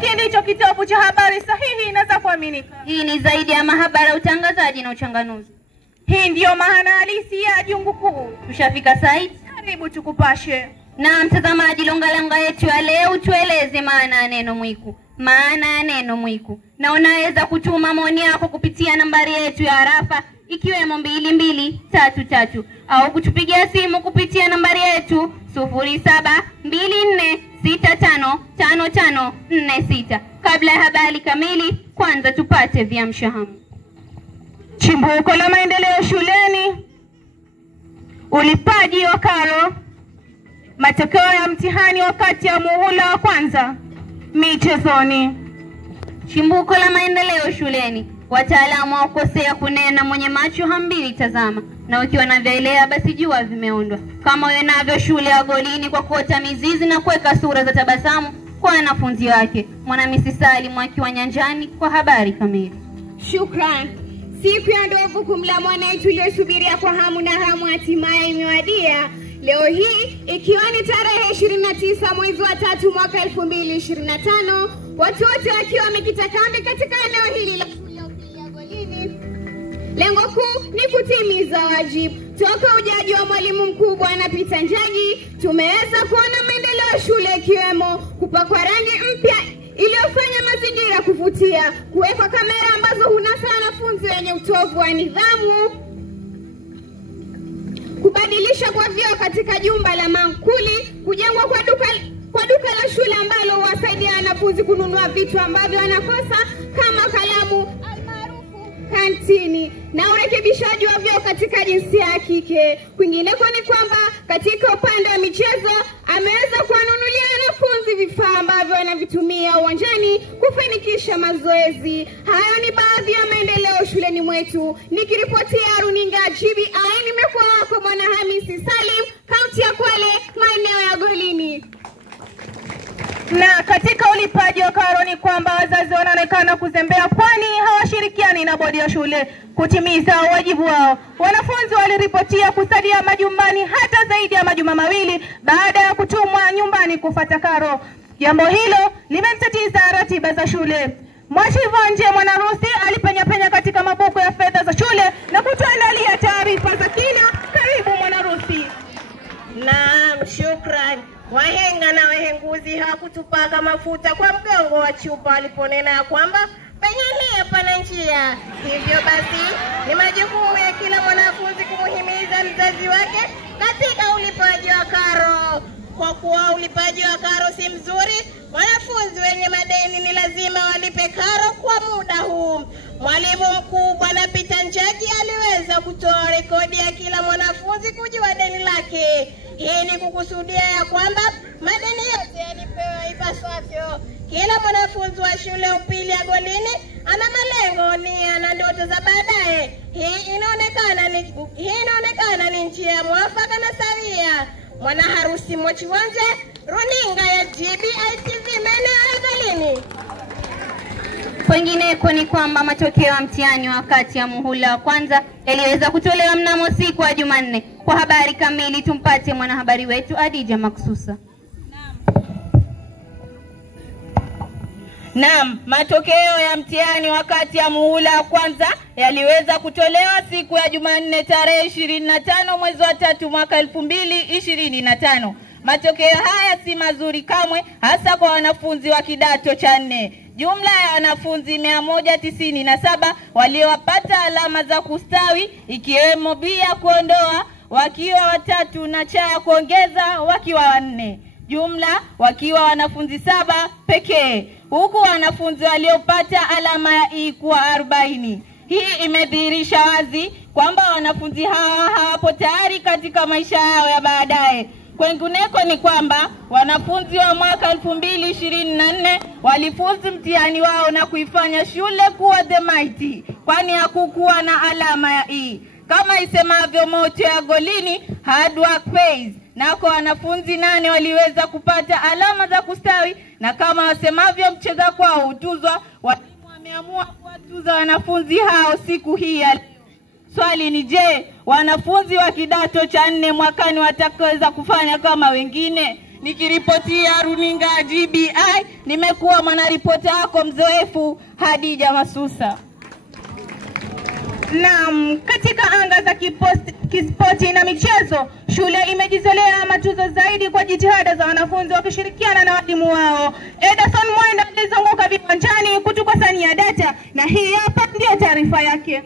Hiki ndicho kitabu cha habari sahihi na za kuaminika. Hii ni zaidi ya mahabara, utangazaji na uchanganuzi. Hii ndiyo maana halisi ya jungu kuu. Tushafika site. Karibu tukupashe. Na mtazamaji, longalanga yetu ya leo tueleze maana ya neno mwiku. Maana ya neno mwiku. Na unaweza kutuma maoni yako kupitia nambari yetu ya arafa ikiwemo 2233 au kutupigia simu kupitia nambari yetu 0724655546. Kabla ya habari kamili, kwanza tupate viamshahamu. Chimbuko la maendeleo shuleni, ulipaji wa karo, matokeo ya mtihani wakati ya muhula wa kwanza, michezoni. Chimbuko la maendeleo shuleni, wataalamu wakosea kunena mwenye macho hambili tazama, na ukiwa na vielea basi jua vimeondwa. Kama wenavyo shule ya Golini kwa kuota mizizi na kuweka sura za tabasamu kwa wanafunzi wake. Mwanamisi Salim akiwa nyanjani kwa habari kamili. Shukran. Siku ya ndovu kumla mwanae tuliosubiria kwa hamu na hamu hatimaye imewadia. Leo hii ikiwa ni tarehe 29 mwezi wa 3 mwaka 2025, watu wote wakiwa wamekita kambi katika eneo hili la shule ya upili ya Golini. Lengo kuu ni kutimiza wajibu. Toka ujaji wa mwalimu mkuu Bwana Peter Njagi, tumeweza kuona maendeleo ya shule ikiwemo kupakwa rangi mpya iliyofanya mazingira kuvutia, kuwekwa kamera ambazo hunasa wanafunzi wenye utovu wa nidhamu, kubadilisha kwa vyoo katika jumba la mankuli, kujengwa kwa duka la shule ambalo huwasaidia wanafunzi kununua vitu ambavyo wanakosa kama kalamu almaarufu kantini, na urekebishaji wa vyoo katika jinsia ya kike. Kwingineko ni kwamba katika upande wa michezo ameweza kuwanunulia wanafunzi vifaa ambavyo wanavitumia uwanjani kufanikisha mazoezi. Hayo ni baadhi ya maendeleo shuleni mwetu. Nikiripotia runinga GBI, nimekuwa wako Mwana Hamisi Salim, kaunti ya Kwale, maeneo ya Golini. Na katika ulipaji wa karo ni kwamba wazazi wanaonekana kuzembea, kwani hawashirikiani na bodi ya shule kutimiza wajibu wao. Wanafunzi waliripotia kusalia majumbani hata zaidi ya majuma mawili baada ya kutumwa nyumbani kufuata karo. Jambo hilo limemtatiza ratiba za shule. Mwashivanje Mwanarusi alipenya katika mabuku ya fedha za shule na kutuandalia taarifa za kina. Karibu Mwanarusi. Naam, shukran. Wahenga na wahenguzi hawakutupaka mafuta kwa mgongo wa chupa waliponena ya kwamba penye nia pana njia. Hivyo basi ni majukumu ya kila mwanafunzi kumuhimiza mzazi wake katika ulipaji wa karo. Kwa kuwa ulipaji wa karo si mzuri, wanafunzi wenye madeni ni lazima walipe karo kwa muda huu. Mwalimu mkuu Bwana Peter Njagi aliweza kutoa rekodi ya kila mwanafunzi kujua deni lake. Hii ni kukusudia ya kwamba madeni yote yalipewa ipasavyo. Kila mwanafunzi wa shule upili ya Golini ana malengo, nia na ndoto za baadaye. Hii inaonekana ni njia mwafaka na sawia. Mwana harusi Mochiwanje, runinga ya GBI TV, maeneo ya Golini. Kwingineko ni kwamba matokeo ya mtihani wakati ya muhula wa kwanza yaliweza kutolewa mnamo siku ya Jumanne. Kwa habari kamili tumpate mwanahabari wetu Adija Maksusa. Naam, matokeo ya mtihani wakati ya muhula wa kwanza yaliweza kutolewa siku ya Jumanne tarehe 25 mwezi wa 3 mwaka 2025. Matokeo haya si mazuri kamwe, hasa kwa wanafunzi wa kidato cha 4. Jumla ya wanafunzi 197 waliowapata alama za kustawi, ikiwemo B ya kuondoa wakiwa 3 na C ya kuongeza wakiwa 4. Jumla wakiwa wanafunzi 7 pekee, huku wanafunzi waliopata alama ya E kuwa 40. Hii imedhihirisha wazi kwamba wanafunzi hawa hawapo tayari katika maisha yao ya baadaye. Kwingineko ni kwamba wanafunzi wa mwaka 2024 walifuzu mtihani wao na kuifanya shule kuwa the mighty, kwani hakukuwa na alama ya E. Kama isemavyo moto ya Golini, hard work pays. Nako wanafunzi 8 waliweza kupata alama za kustawi, na kama wasemavyo mcheza kwao utuzwa, walimu wameamua kuwatuza wanafunzi hao siku hii ya leo. Swali ni je, wanafunzi wa kidato cha 4 mwakani watakaweza kufanya kama wengine? nikiripotia runinga GBI, nimekuwa mwanaripota wako mzoefu Hadija Masusa. Naam, katika anga za kispoti na michezo, shule imejizolea matuzo zaidi kwa jitihada za wanafunzi wakishirikiana na walimu wao. Ederson Mwenda alizunguka viwanjani kutukusanyia data, na hii hapa ndio taarifa yake.